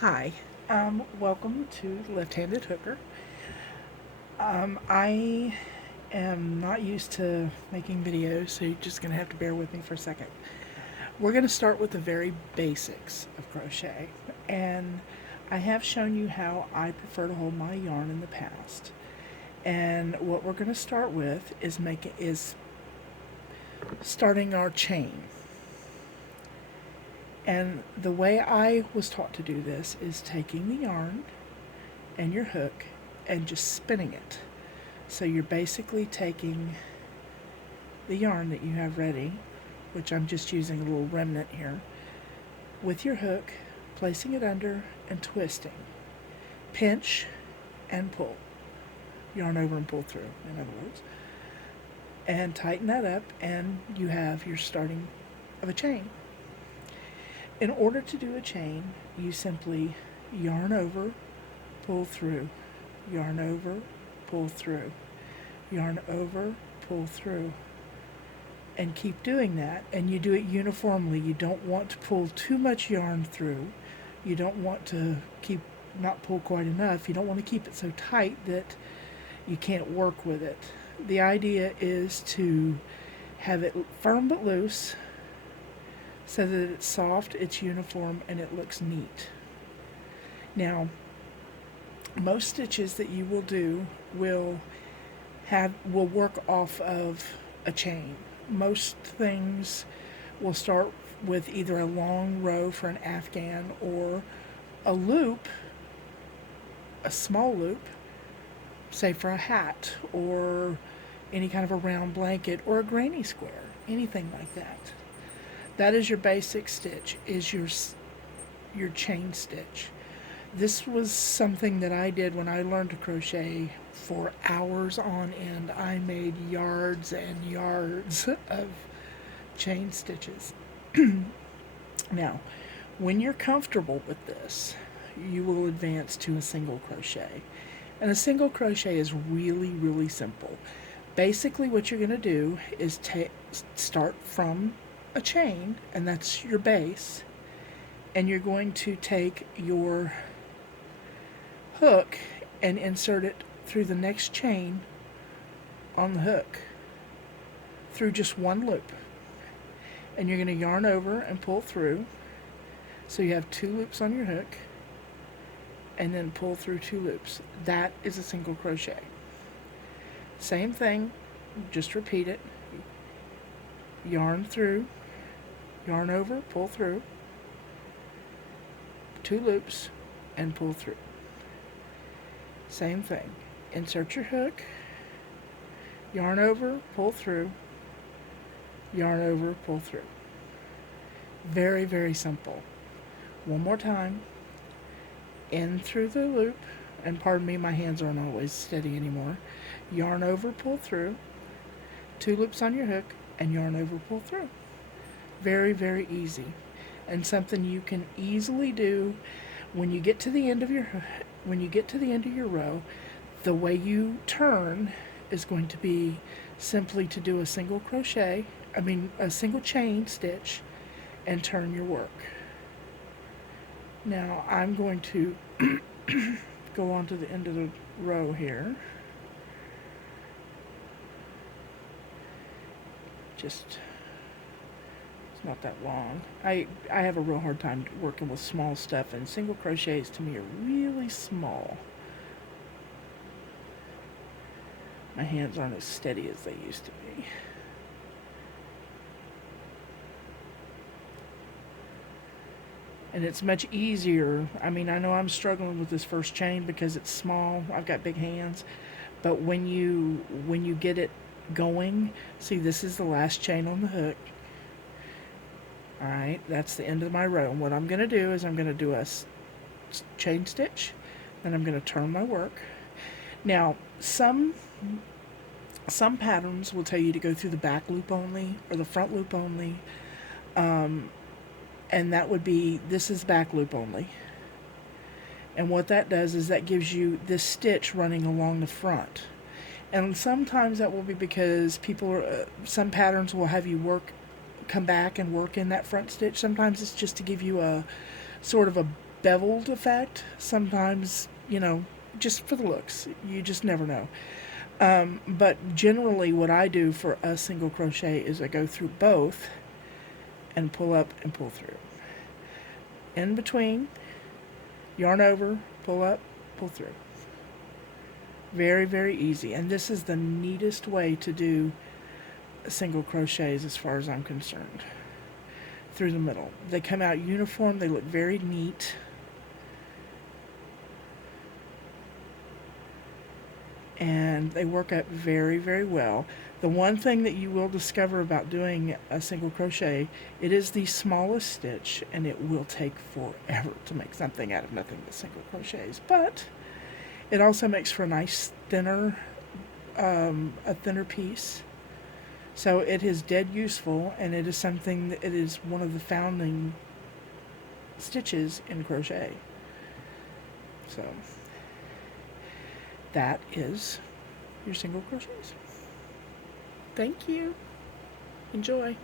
Hi, welcome to Left-Handed Hooker. I am not used to making videos, so you're just going to have to bear with me for a second. We're going to start with the very basics of crochet, and I have shown you how I prefer to hold my yarn in the past. And what we're going to start with is starting our chain. And the way I was taught to do this is taking the yarn and your hook and just spinning it. So you're basically taking the yarn that you have ready, which I'm just using a little remnant here, with your hook, placing it under and twisting. Pinch and pull. Yarn over and pull through, in other words. And tighten that up, and you have your starting of a chain. In order to do a chain, you simply yarn over, pull through, yarn over, pull through, yarn over, pull through, and keep doing that. And you do it uniformly. You don't want to pull too much yarn through. You don't want to not pull quite enough. You don't want to keep it so tight that you can't work with it. The idea is to have it firm but loose so that it's soft, it's uniform, and it looks neat. Now, most stitches that you will do will work off of a chain. Most things will start with either a long row for an afghan or a loop, a small loop, say for a hat or any kind of a round blanket or a granny square, anything like that. That is your basic stitch, is your chain stitch. This was something that I did when I learned to crochet for hours on end. I made yards and yards of chain stitches. Now, when you're comfortable with this, you will advance to a single crochet. And a single crochet is really, really simple. Basically, what you're going to do is start from a chain, and that's your base, and you're going to take your hook and insert it through the next chain on the hook through just one loop, and you're going to yarn over and pull through, so you have 2 loops on your hook, and then pull through 2 loops. That is a single crochet. Same thing, just repeat it. Yarn through, yarn over, pull through, 2 loops, and pull through. Same thing. Insert your hook, yarn over, pull through, yarn over, pull through. Very, very simple. One more time. In through the loop, and pardon me, my hands aren't always steady anymore. Yarn over, pull through, 2 loops on your hook, and yarn over, pull through. Very, very easy, and something you can easily do when you get to the end of your row. The way you turn is going to be simply to do a single chain stitch, and turn your work. Now I'm going to go on to the end of the row here. It's not that long. I have a real hard time working with small stuff, and single crochets to me are really small. My hands aren't as steady as they used to be. And it's much easier. I mean, I know I'm struggling with this first chain because it's small. I've got big hands. But when you get it going, see, this is the last chain on the hook. Alright, that's the end of my row. And what I'm going to do is I'm going to do a chain stitch, then I'm going to turn my work. Now, some patterns will tell you to go through the back loop only or the front loop only. And that would be, this is back loop only. And what that does is that gives you this stitch running along the front. And sometimes that will be because some patterns will have you come back and work in that front stitch. Sometimes it's just to give you a sort of a beveled effect. Sometimes, just for the looks. You just never know. But generally what I do for a single crochet is I go through both and pull up and pull through. In between, yarn over, pull up, pull through. Very, very easy. And this is the neatest way to do single crochets as far as I'm concerned. Through the middle. They come out uniform, they look very neat. And they work out very, very well. The one thing that you will discover about doing a single crochet, it is the smallest stitch, and it will take forever to make something out of nothing but single crochets. But it also makes for a nice thinner, a thinner piece. So it is dead useful, and it is something that it is one of the founding stitches in crochet. So that is your single crochets. Thank you. Enjoy.